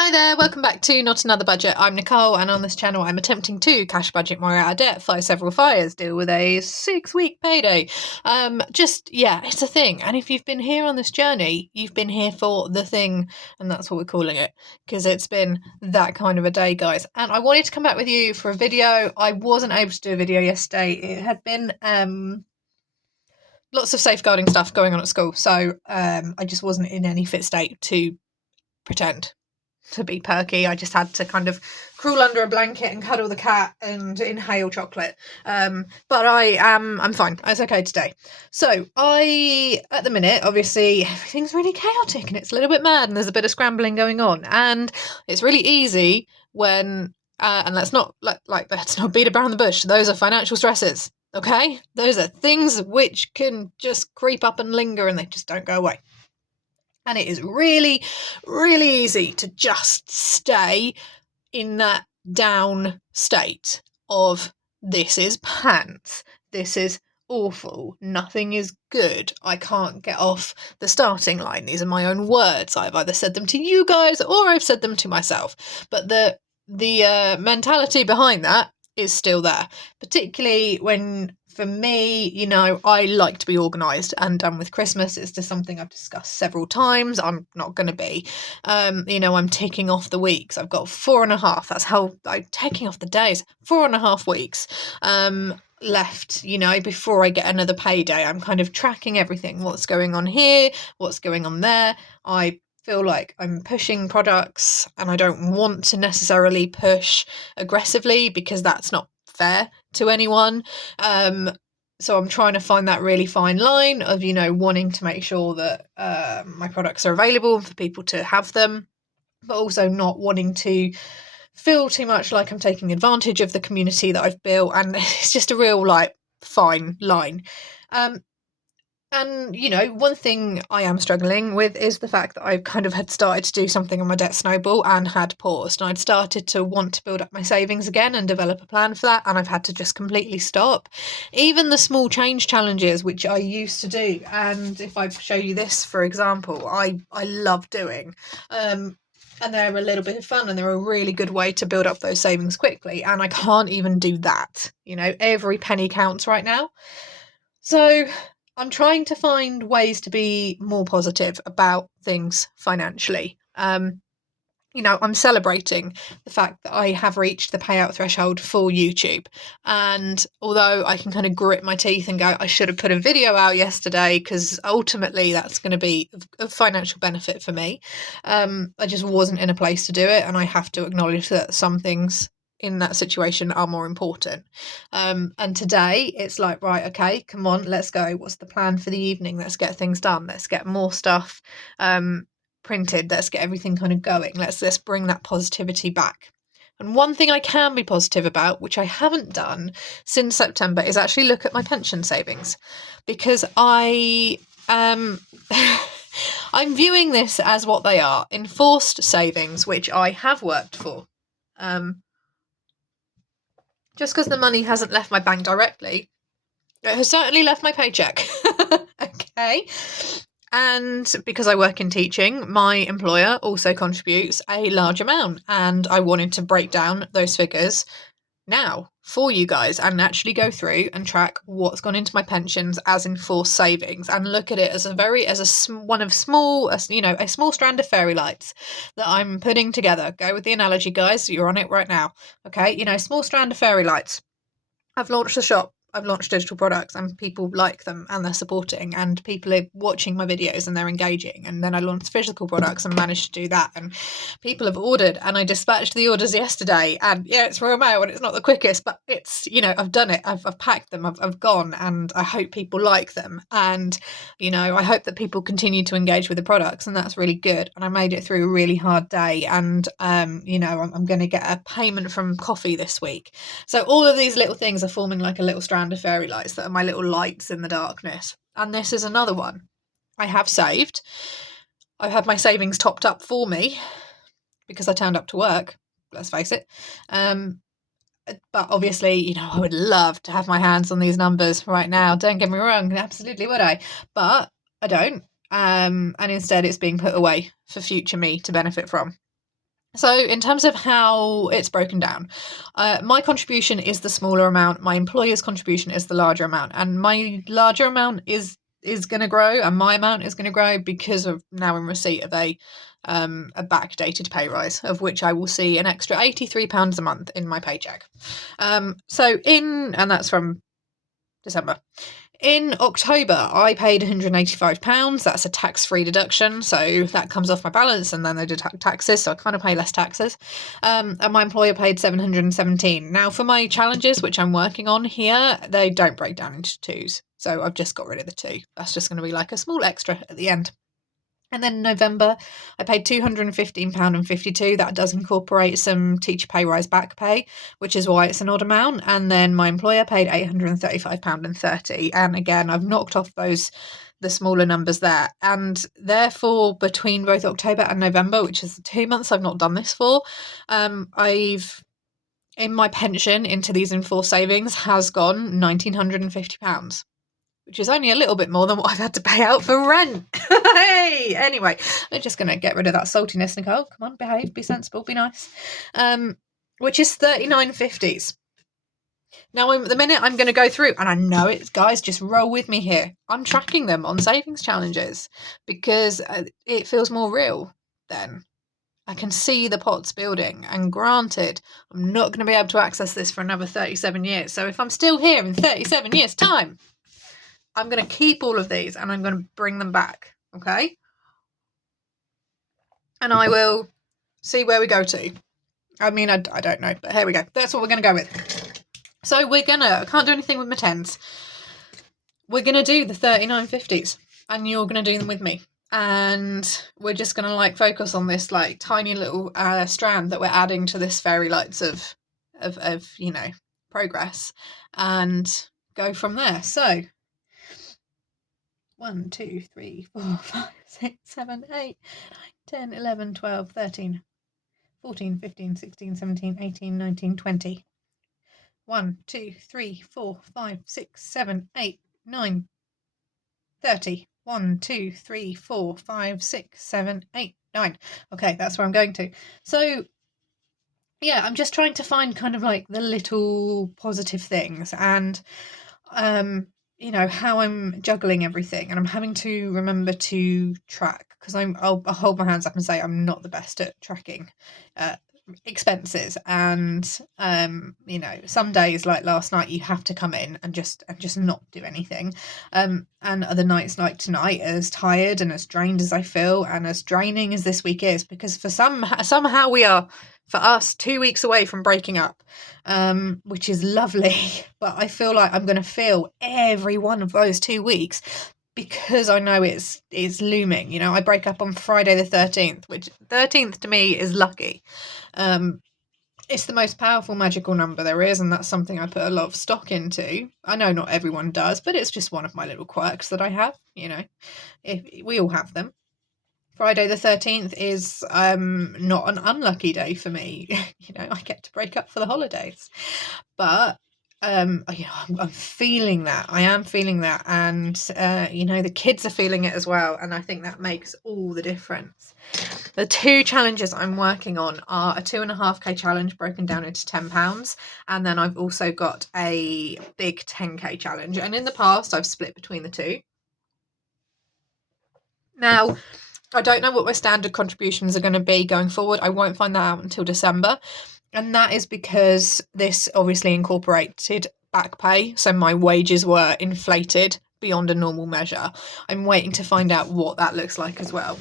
Hi there, welcome back to Not Another Budget. I'm Nicole, and on this channel I'm attempting to cash budget more out of debt, fight several fires, deal with a 6-week payday. It's a thing. And if you've been here on this journey, you've been here for the thing, and that's what we're calling it, because it's been that kind of a day, guys. And I wanted to come back with you for a video. I wasn't able to do a video yesterday. It had been lots of safeguarding stuff going on at school, so I just wasn't in any fit state to pretend to be perky. I just had to kind of crawl under a blanket and cuddle the cat and inhale chocolate. But I'm fine. It's okay today. So at the minute, obviously everything's really chaotic and it's a little bit mad and there's a bit of scrambling going on. And it's really easy when, and let's not beat around the bush. Those are financial stresses. Okay? Those are things which can just creep up and linger and they just don't go away. And it is really, really easy to just stay in that down state of this is pants, this is awful, nothing is good, I can't get off the starting line. These are my own words. I've either said them to you guys or I've said them to myself. But the mentality behind that is still there, particularly when, for me, I like to be organised and done with Christmas. It's just something I've discussed several times. I'm not going to be, I'm ticking off the weeks. I've got 4.5. That's how I'm taking off the days. 4.5 weeks left, before I get another payday. I'm kind of tracking everything. What's going on here? What's going on there? I feel like I'm pushing products and I don't want to necessarily push aggressively because that's not fair to anyone. So I'm trying to find that really fine line of, wanting to make sure that my products are available for people to have them, but also not wanting to feel too much like I'm taking advantage of the community that I've built. And it's just a real fine line. And, one thing I am struggling with is the fact that I kind of had started to do something on my debt snowball and had paused. And I'd started to want to build up my savings again and develop a plan for that. And I've had to just completely stop. Even the small change challenges, which I used to do. And if I show you this, for example, I love doing. And they're a little bit of fun and they're a really good way to build up those savings quickly. And I can't even do that. Every penny counts right now. So I'm trying to find ways to be more positive about things financially. I'm celebrating the fact that I have reached the payout threshold for YouTube. And although I can kind of grit my teeth and go, I should have put a video out yesterday because ultimately that's going to be of financial benefit for me. I just wasn't in a place to do it. And I have to acknowledge that some things in that situation are more important. And today it's like, right, okay, come on, let's go. What's the plan for the evening? Let's get things done. Let's get more stuff printed. Let's get everything kind of going. Let's bring that positivity back. And one thing I can be positive about, which I haven't done since September, is actually look at my pension savings, because I'm viewing this as what they are: enforced savings, which I have worked for. Just because the money hasn't left my bank directly, it has certainly left my paycheck. Okay. And because I work in teaching, my employer also contributes a large amount. And I wanted to break down those figures now for you guys and actually go through and track what's gone into my pensions as enforced savings and look at it as a small strand of fairy lights that I'm putting together. Go with the analogy, guys. You're on it right now. Okay. Small strand of fairy lights. I've launched a shop. I've launched digital products and people like them and they're supporting and people are watching my videos and they're engaging. And then I launched physical products and managed to do that. And people have ordered and I dispatched the orders yesterday. And yeah, it's Royal Mail and it's not the quickest, but it's, I've done it. I've packed them. I've gone and I hope people like them. And, I hope that people continue to engage with the products and that's really good. And I made it through a really hard day. And, I'm going to get a payment from coffee this week. So all of these little things are forming like a little strand of fairy lights that are my little lights in the darkness. And this is another one. I have saved. I've had my savings topped up for me because I turned up to work, let's face it. But obviously, I would love to have my hands on these numbers right now. Don't get me wrong, absolutely would I. But I don't. And instead it's being put away for future me to benefit from. So in terms of how it's broken down, my contribution is the smaller amount, my employer's contribution is the larger amount, and my larger amount is going to grow, and my amount is going to grow because of now in receipt of a backdated pay rise, of which I will see an extra £83 a month in my paycheck. And that's from December. In October, I paid £185. That's a tax-free deduction, so that comes off my balance, and then they deduct taxes, so I kind of pay less taxes. And my employer paid £717. Now, for my challenges, which I'm working on here, they don't break down into twos, so I've just got rid of the two. That's just going to be like a small extra at the end. And then in November, I paid £215.52. That does incorporate some teacher pay rise back pay, which is why it's an odd amount. And then my employer paid £835.30. And again, I've knocked off the smaller numbers there. And therefore, between both October and November, which is the 2 months I've not done this for, in my pension into these enforced savings has gone £1,950. Which is only a little bit more than what I've had to pay out for rent. Hey! Anyway, I'm just going to get rid of that saltiness, Nicole. Come on, behave, be sensible, be nice. Which is 39.50s. Now, the minute I'm going to go through, and I know it, guys, just roll with me here. I'm tracking them on savings challenges because it feels more real then. I can see the pots building, and granted, I'm not going to be able to access this for another 37 years. So if I'm still here in 37 years' time, I'm going to keep all of these and I'm going to bring them back, okay? And I will see where we go to. I mean, I don't know, but here we go. That's what we're going to go with. So I can't do anything with my 10s. We're going to do the 39.50s and you're going to do them with me. And we're just going to focus on this tiny little strand that we're adding to this fairy lights of progress and go from there. So 1, 2, 3, 4, 5, 6, 7, 8, 9, 10, 11, 12, 13, 14, 15, 16, 17, 18, 19, 20. 1, 2, 3, 4, 5, 6, 7, 8, 9, 30. 1, 2, 3, 4, 5, 6, 7, 8, 9. Okay, that's where I'm going to. So, yeah, I'm just trying to find kind of the little positive things and how I'm juggling everything, and I'm having to remember to track because I'll hold my hands up and say I'm not the best at tracking expenses, and some days like last night you have to come in and just not do anything, and other nights like tonight, as tired and as drained as I feel and as draining as this week is, because somehow we are, for us, 2 weeks away from breaking up, which is lovely, but I feel like I'm going to feel every one of those 2 weeks because I know it's looming. I break up on Friday the 13th, which 13th to me is lucky. It's the most powerful magical number there is, and that's something I put a lot of stock into. I know not everyone does, but it's just one of my little quirks that I have, if we all have them. Friday the 13th is not an unlucky day for me. I get to break up for the holidays. But I'm feeling that. I am feeling that. And, the kids are feeling it as well. And I think that makes all the difference. The 2 challenges I'm working on are a 2.5k challenge broken down into £10. And then I've also got a big 10k challenge. And in the past, I've split between the 2. Now, I don't know what my standard contributions are going to be going forward. I won't find that out until December. And that is because this obviously incorporated back pay. So my wages were inflated beyond a normal measure. I'm waiting to find out what that looks like as well.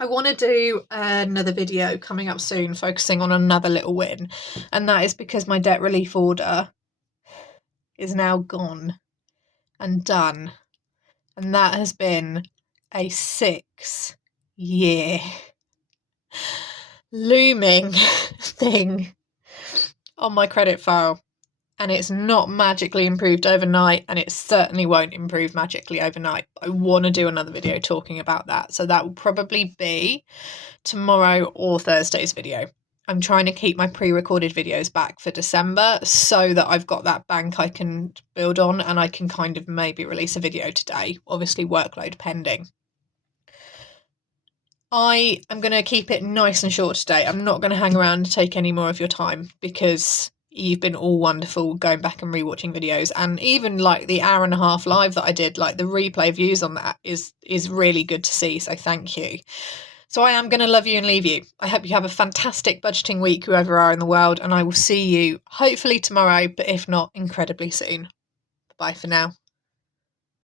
I want to do another video coming up soon focusing on another little win. And that is because my debt relief order is now gone and done. And that has been a 6-year looming thing on my credit file, and it's not magically improved overnight, and it certainly won't improve magically overnight. I want to do another video talking about that, so that will probably be tomorrow or Thursday's video. I'm trying to keep my pre-recorded videos back for December so that I've got that bank I can build on, and I can kind of maybe release a video today, obviously workload pending. I am going to keep it nice and short today. I'm not going to hang around and take any more of your time because you've been all wonderful going back and rewatching videos, and even like the hour and a half live that I did, like the replay views on that is really good to see, so thank you. So I am going to love you and leave you. I hope you have a fantastic budgeting week, whoever are in the world, and I will see you hopefully tomorrow, but if not, incredibly soon. Bye for now.